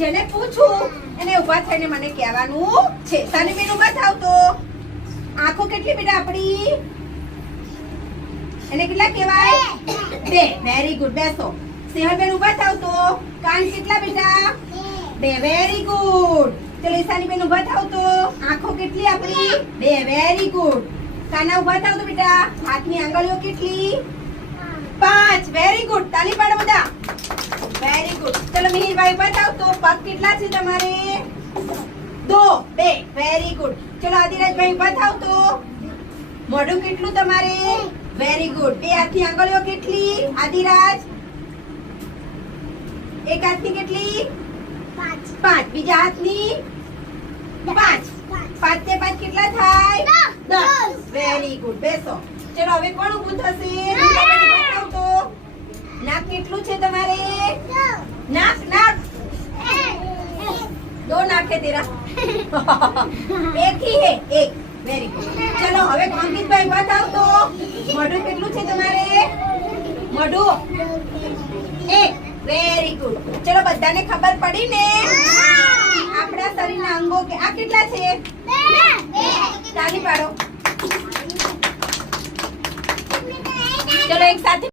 જેને પૂછું એને ઊભા થઈને મને કહેવાનું છે. સાનીબેન ઊભા થાવ તો. આંખો કેટલી બેટા આપણી? એને કેટલા કહેવાય? 2. Very good. બેસો. સ્નેહલબેન ઊભા થાવ તો. કાન કેટલા બેટા? 2. Very good. ચલો ઈશાનીબેન ઊભા થાવ તો. આંખો કેટલી આપણી? 2. Very good. કાના ઊભા થાવ તો બેટા. હાથની આંગળીઓ કેટલી? 5. Very good. તાલી પાડો બધા. Very good. ચલો મિહિરભાઈ ઊભા થાવ તો. પગ કેટલા છે તમારે? 2. Very good. ચલો આદિરાજભાઈ ઊભા થાવ તો. મોઢું કેટલું તમારે? Very good. 2 હાથની આંગળીઓ કેટલી? આદિરાજ. એક હાથની કેટલી? 5. બીજા હાથની? 5. 5 ને 5 કેટલા થાય? 10. Very good. બેસો. ચલો હવે કોણ ઊભું થશે? તો નાક કેટલું છે તમારે? નાક 2 નાક है तेरा. एक ही है. एक. Very good. चलो હવે અંકિતભાઈ વાત આવતો. મોઢું કેટલું છે તમારે? મોઢું 1. Very good. ચલો બધાને ખબર પડી ને આપણા શરીરના અંગો કે આ કેટલા છે? 2. તાલી પાડો. ચલો એક સાથે